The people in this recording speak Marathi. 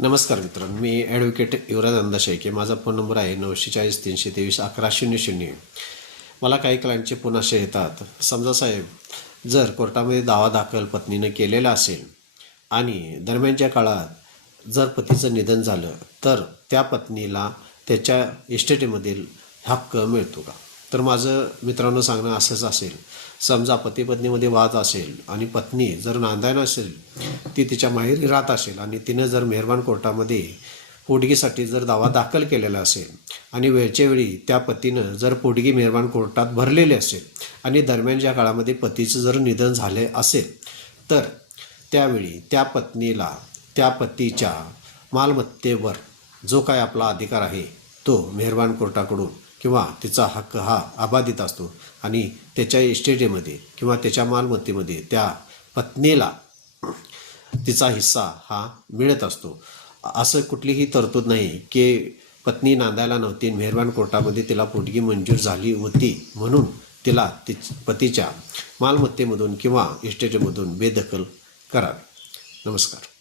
नमस्कार मित्रांनो, मी ॲडव्होकेट युवराज अंदा शेळके. माझा फोन नंबर आहे 940-323-1100. मला काही क्लायंटचे फोन असे येतात, समजा साहेब, जर कोर्टामध्ये दावा दाखल पत्नीनं केलेला असेल आणि दरम्यानच्या काळात जर पतीचं निधन झालं तर त्या पत्नीला त्याच्या इस्टेटीमधील हक्क मिळतो का? तर माझं मित्रांनो सांगणं असंच असेल, समजा पती पत्नीमध्ये वाद असेल आणि पत्नी जर नांदायला असेल, ती तिच्या माहेरी राहत असेल आणि तिनं जर मेहरबान कोर्टामध्ये पोटगीसाठी जर दावा दाखल केलेला असेल आणि वेळच्या वेळी त्या पतीनं जर पोटगी मेहरबान कोर्टात भरलेली असेल आणि दरम्यानच्या काळामध्ये पतीचं जर निधन झाले असेल तर त्यावेळी त्या पत्नीला त्या पतीच्या मालमत्तेवर जो काय आपला अधिकार आहे तो मेहरबान कोर्टाकडून किंवा तिचा हक्क हा अबाधित असतो आणि त्याच्या इस्टेटीमध्ये किंवा त्याच्या मालमत्तेमध्ये त्या पत्नीला तिचा हिस्सा हा मिळत असतो. असं कुठलीही तरतूद नाही की पत्नी नांदायला नव्हती, मेहरबान कोर्टामध्ये तिला पोटगी मंजूर झाली होती म्हणून तिला पतीच्या मालमत्तेमधून किंवा इस्टेटीमधून बेदखल करावे. नमस्कार.